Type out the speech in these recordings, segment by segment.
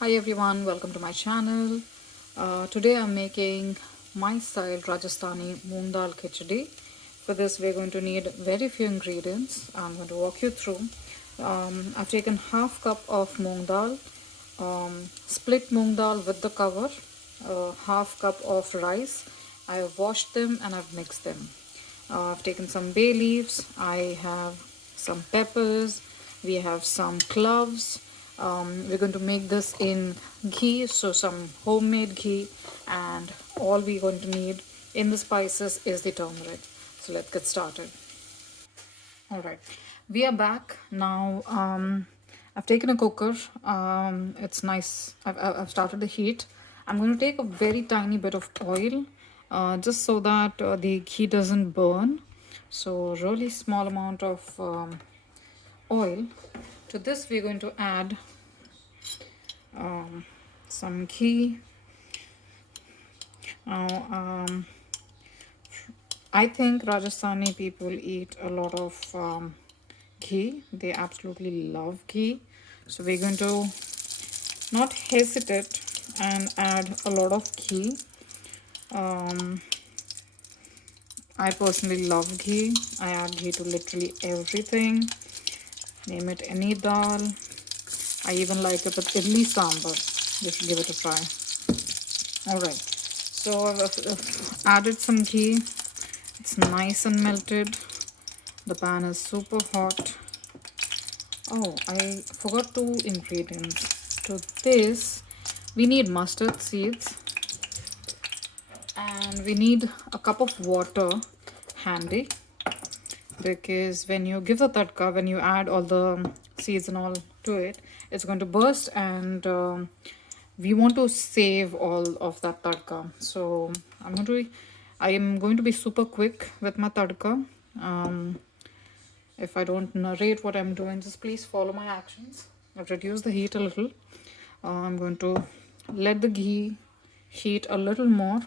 Hi everyone, welcome to my channel. Today I'm making my style Rajasthani Moong Dal Khichadi. For this we're going to need very few ingredients. I'm going to walk you through. I've taken half cup of moong dal, split moong dal with the cover, half cup of rice. I have washed them and I've mixed them. I've taken some bay leaves. I have some peppers. We have some cloves. We're going to make this in ghee, so some homemade ghee, and all we're going to need in the spices is the turmeric. So let's get started. All right, we are back now. I've taken a cooker. It's nice. I've started the heat. I'm going to take a very tiny bit of oil, just so that the ghee doesn't burn. So really small amount of oil. To this we're going to add some ghee. Now, I think Rajasthani people eat a lot of ghee. They absolutely love ghee. So we're going to not hesitate and add a lot of ghee. I personally love ghee. I add ghee to literally everything. Name it any dal. I even like it with idli sambar. You should give it a try. Alright, so I've added some ghee. It's nice and melted. The pan is super hot. Oh, I forgot two ingredients. To this, we need mustard seeds and we need a cup of water handy, because when you give the tadka, when you add all the seeds and all to it, it's going to burst, and we want to save all of that tadka. So I am going to be super quick with my tadka. If I don't narrate what I'm doing, just please follow my actions. I've reduced the heat a little. I'm going to let the ghee heat a little more.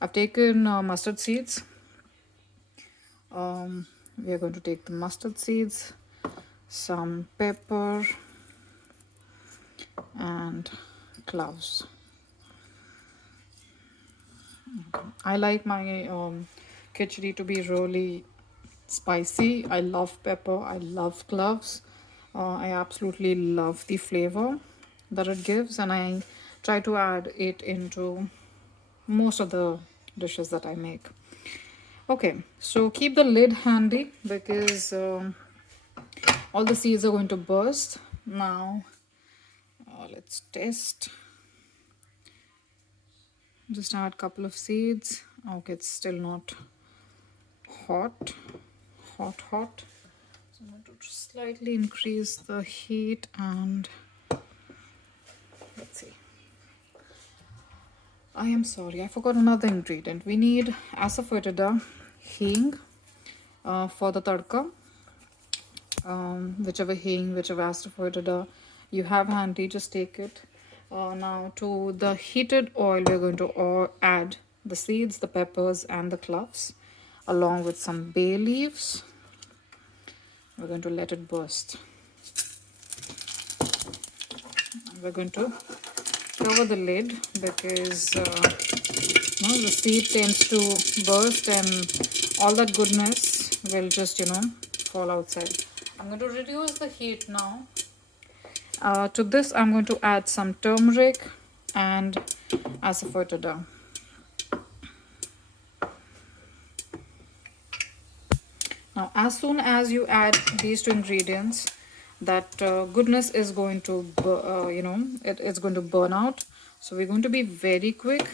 I've taken mustard seeds. We are going to take the mustard seeds, some pepper, and cloves. I like my khichdi to be really spicy. I love pepper. I love cloves. I absolutely love the flavor that it gives, and I try to add it into most of the dishes that I make. Okay, so keep the lid handy, because all the seeds are going to burst. Now let's test. Just add a couple of seeds. Okay, it's still not hot. So I'm going to slightly increase the heat, and let's see. I am sorry, I forgot another ingredient. We need asafoetida, hing, for the tadka. Whichever hing, whichever asafoetida you have handy, just take it. Now to the heated oil, we're going to add the seeds, the peppers, and the cloves, along with some bay leaves. We're going to let it burst. We're going to cover the lid, because the seed tends to burst and all that goodness will just fall outside. I'm going to reduce the heat now. To this I'm going to add some turmeric and asafoetida. Now as soon as you add these two ingredients, that goodness is going to it's going to burn out. So we're going to be very quick,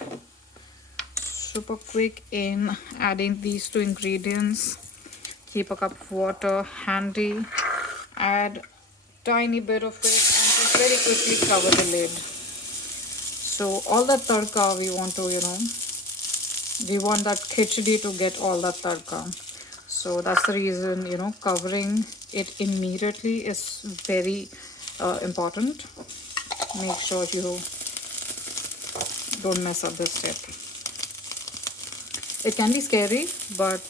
super quick in adding these two ingredients. Keep a cup of water handy, add tiny bit of it, and just very quickly cover the lid. So all that tadka we want that khichdi to get all that tadka. So that's the reason covering it immediately is very important. Make sure you don't mess up this step. It can be scary, but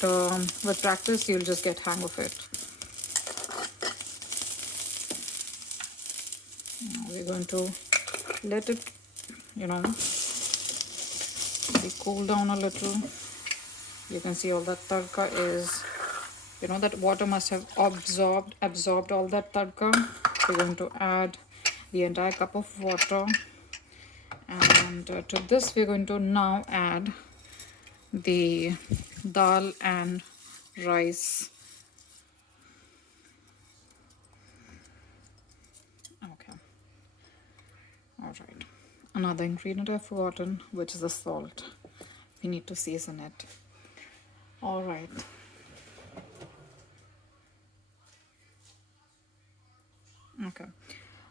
with practice you'll just get hang of it. Now we're going to let it, you know, be cool down a little. You can see all that tadka is, you know, that water must have absorbed all that tadka. We're going to add the entire cup of water, and to this we're going to now add the dal and rice. Okay, all right, another ingredient I've forgotten, which is the salt. We need to season it. All right, okay,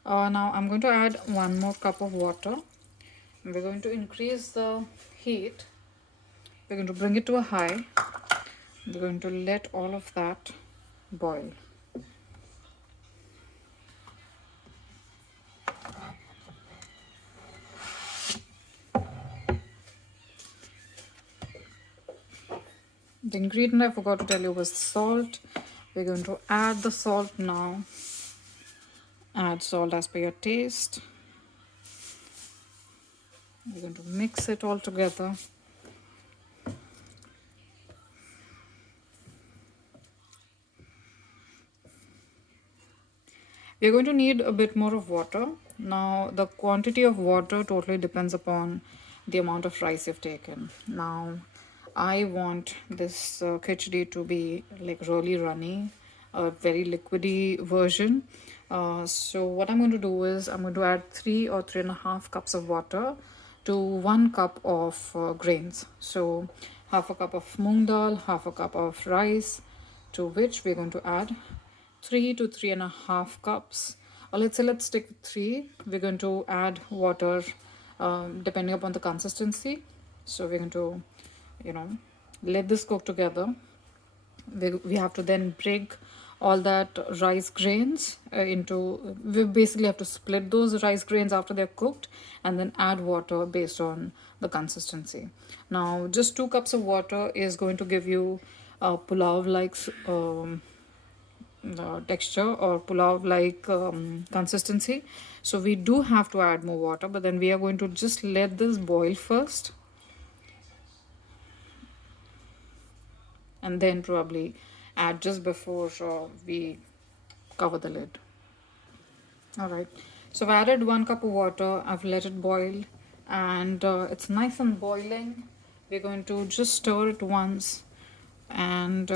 now I'm going to add one more cup of water. We're going to increase the heat. We're going to bring it to a high. We're going to let all of that boil. The ingredient I forgot to tell you was salt. We're going to add the salt now. Add salt as per your taste. We're going to mix it all together. We're going to need a bit more of water. Now, the quantity of water totally depends upon the amount of rice you've taken. Now, I want this khichdi to be like really runny, a very liquidy version. So what I'm going to do is I'm going to add 3 or 3.5 cups of water to 1 cup of grains. So half a cup of moong dal, half a cup of rice, to which we're going to add 3 to 3.5 cups, or let's stick with 3. We're going to add water depending upon the consistency. So we're going to, you know, let this cook together. We have to then break all that rice grains into, we basically have to split those rice grains after they're cooked and then add water based on the consistency. Now just 2 cups of water is going to give you pulao like texture or pulao like consistency. So we do have to add more water, but then we are going to just let this boil first and then probably add just before we cover the lid. All right, so I've added 1 cup of water. I've let it boil and it's nice and boiling. We're going to just stir it once and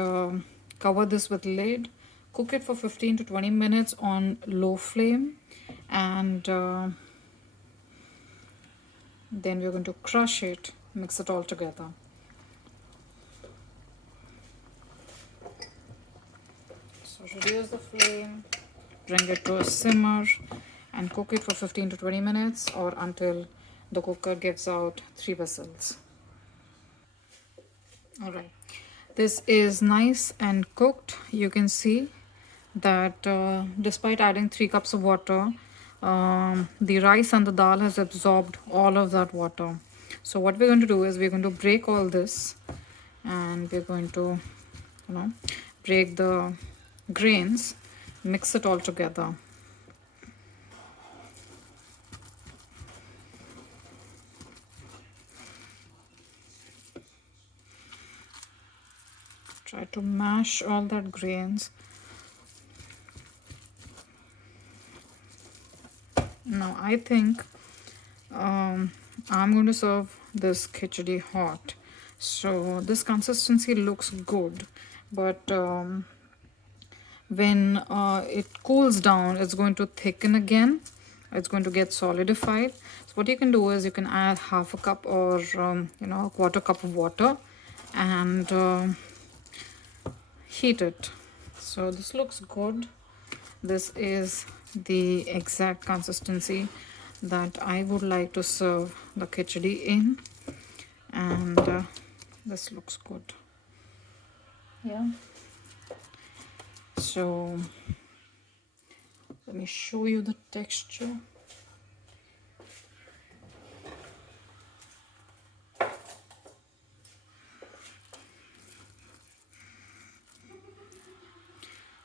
cover this with lid. Cook it for 15 to 20 minutes on low flame, and then we're going to crush it, mix it all together. So reduce the flame, bring it to a simmer and cook it for 15 to 20 minutes or until the cooker gives out 3 whistles. All right, this is nice and cooked. You can see that despite adding 3 cups of water, the rice and the dal has absorbed all of that water. So what we're going to do is we're going to break all this and we're going to, you know, break the grains, mix it all together. Try to mash all that grains. Now I think I'm going to serve this khichdi hot. So this consistency looks good, but when it cools down, it's going to thicken again. It's going to get solidified. So what you can do is you can add half a cup or you know, a quarter cup of water and heat it. So this looks good. This is the exact consistency that I would like to serve the khichdi in, and this looks good. Yeah, so let me show you the texture.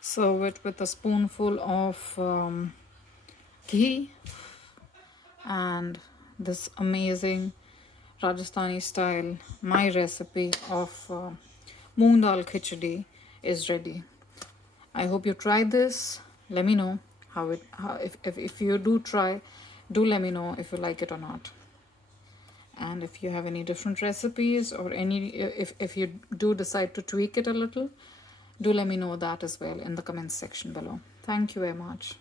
Serve it with a spoonful of ghee. and this amazing Rajasthani style my recipe of Moong Dal Khichadi is ready. I hope you try this. Let me know if you do try, do let me know if you like it or not. And if you have any different recipes, or if you do decide to tweak it a little, do let me know that as well in the comments section below. Thank you very much.